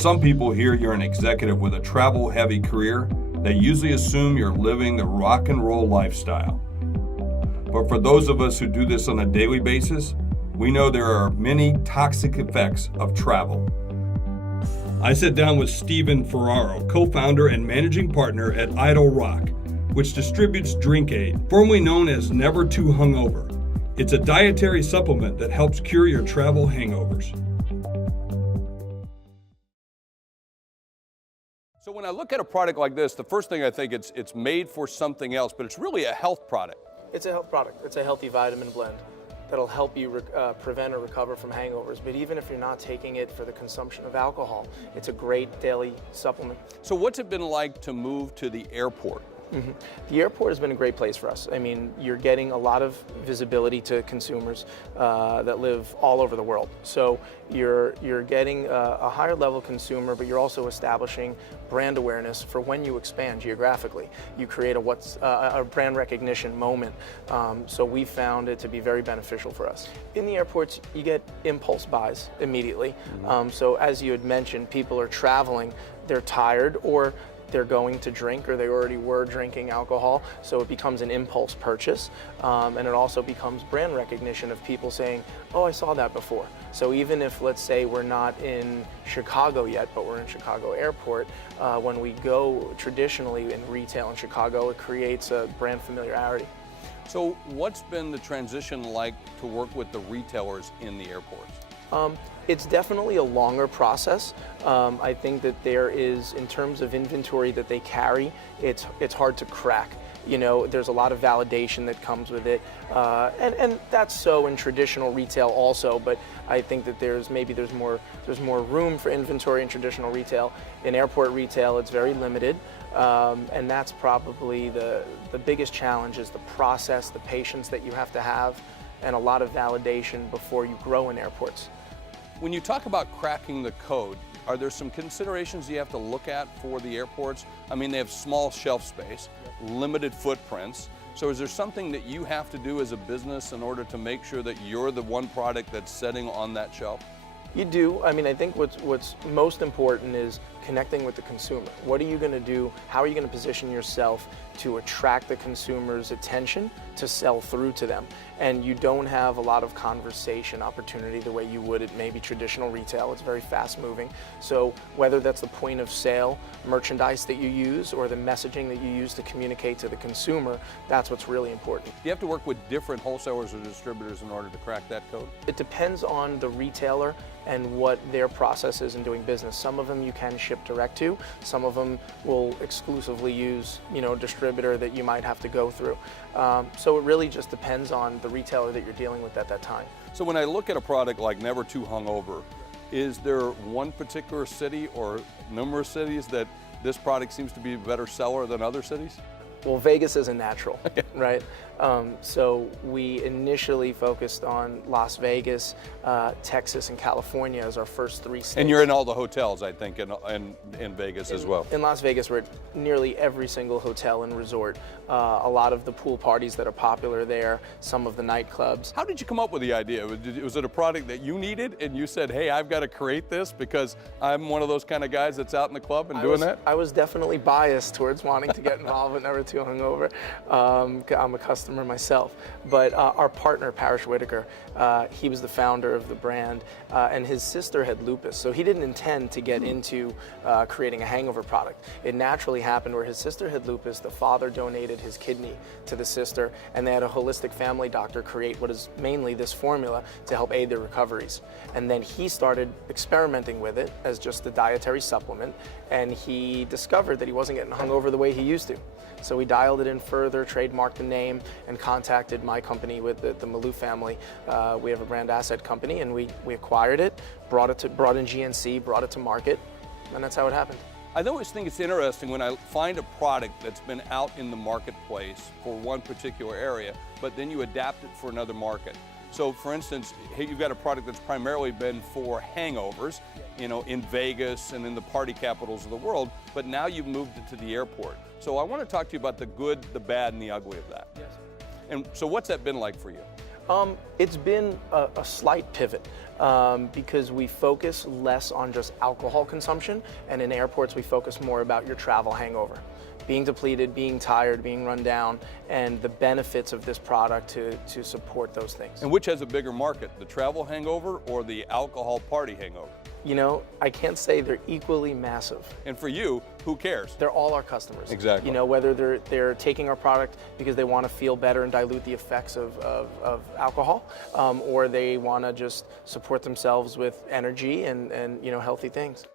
some people hear you're an executive with a travel-heavy career, they usually assume you're living the rock and roll lifestyle. But for those of us who do this on a daily basis, we know there are many toxic effects of travel. I sat down with Stephen Ferraro, co-founder and managing partner at Idol Roc, which distributes Drink Aid, formerly known as Never Too Hungover. It's a dietary supplement that helps cure your travel hangovers. So when I look at a product like this, the first thing I think it's made for something else, but it's really a health product. It's a health product. It's a healthy vitamin blend that'll help you prevent or recover from hangovers. But even if you're not taking it for the consumption of alcohol, it's a great daily supplement. So what's it been like to move to the airport? Mm-hmm. The airport has been a great place for us. I mean, you're getting a lot of visibility to consumers that live all over the world. So you're getting a higher level consumer, but you're also establishing brand awareness for when you expand geographically. You create a brand recognition moment. So we found it to be very beneficial for us. In the airports, you get impulse buys immediately. Mm-hmm. So as you had mentioned, people are traveling, they're tired, or they're going to drink, or they already were drinking alcohol, so it becomes an impulse purchase, and it also becomes brand recognition of people saying, oh, I saw that before. So even if, let's say, we're not in Chicago yet, but we're in Chicago Airport, when we go traditionally in retail in Chicago, it creates a brand familiarity. So what's been the transition like to work with the retailers in the airports? It's definitely a longer process. I think that there is, in terms of inventory that they carry, it's hard to crack. You know, there's a lot of validation that comes with it, and that's so in traditional retail also. But I think that there's more room for inventory in traditional retail. In airport retail, it's very limited, and that's probably the biggest challenge is the process, the patience that you have to have, and a lot of validation before you grow in airports. When you talk about cracking the code, are there some considerations you have to look at for the airports? I mean, they have small shelf space, limited footprints. So is there something that you have to do as a business in order to make sure that you're the one product that's sitting on that shelf? You do. I mean, I think what's most important is connecting with the consumer. What are you going to do? How are you going to position yourself to attract the consumer's attention to sell through to them? And you don't have a lot of conversation opportunity the way you would at maybe traditional retail. It's very fast moving. So whether that's the point of sale merchandise that you use or the messaging that you use to communicate to the consumer, that's what's really important. Do you have to work with different wholesalers or distributors in order to crack that code? It depends on the retailer and what their process is in doing business. Some of them you can ship direct to. Some of them will exclusively use, a distributor that you might have to go through. So it really just depends on the retailer that you're dealing with at that time. So when I look at a product like Never Too Hungover, is there one particular city or numerous cities that this product seems to be a better seller than other cities? Well, Vegas is a natural, right? So we initially focused on Las Vegas, Texas, and California as our first three states. And you're in all the hotels, I think, in Vegas as well. In Las Vegas, we're at nearly every single hotel and resort. A lot of the pool parties that are popular there, some of the nightclubs. How did you come up with the idea? Was it a product that you needed and you said, hey, I've got to create this because I'm one of those kind of guys that's out in the club and doing that? I was definitely biased towards wanting to get involved with Never Too Hungover. I'm a customer myself. But our partner, Parrish Whitaker, he was the founder of the brand, and his sister had lupus. So he didn't intend to get into creating a hangover product. It naturally happened where his sister had lupus, the father donated his kidney to the sister, and they had a holistic family doctor create what is mainly this formula to help aid their recoveries. And then he started experimenting with it as just a dietary supplement, and he discovered that he wasn't getting hungover the way he used to. So we dialed it in further, trademarked the name, and contacted my company with the Malou family. We have a brand asset company, and we acquired it, brought in GNC, brought it to market, and that's how it happened. I always think it's interesting when I find a product that's been out in the marketplace for one particular area, but then you adapt it for another market. So for instance, hey, you've got a product that's primarily been for hangovers, in Vegas and in the party capitals of the world, but now you've moved it to the airport. So I want to talk to you about the good, the bad, and the ugly of that. Yes. And so what's that been like for you? It's been a slight pivot because we focus less on just alcohol consumption, and in airports we focus more about your travel hangover. Being depleted, being tired, being run down, and the benefits of this product to support those things. And which has a bigger market, the travel hangover or the alcohol party hangover? You know, I can't say they're equally massive. And for you, who cares? They're all our customers. Exactly. You know, whether they're taking our product because they want to feel better and dilute the effects of alcohol, or they want to just support themselves with energy and you know, healthy things.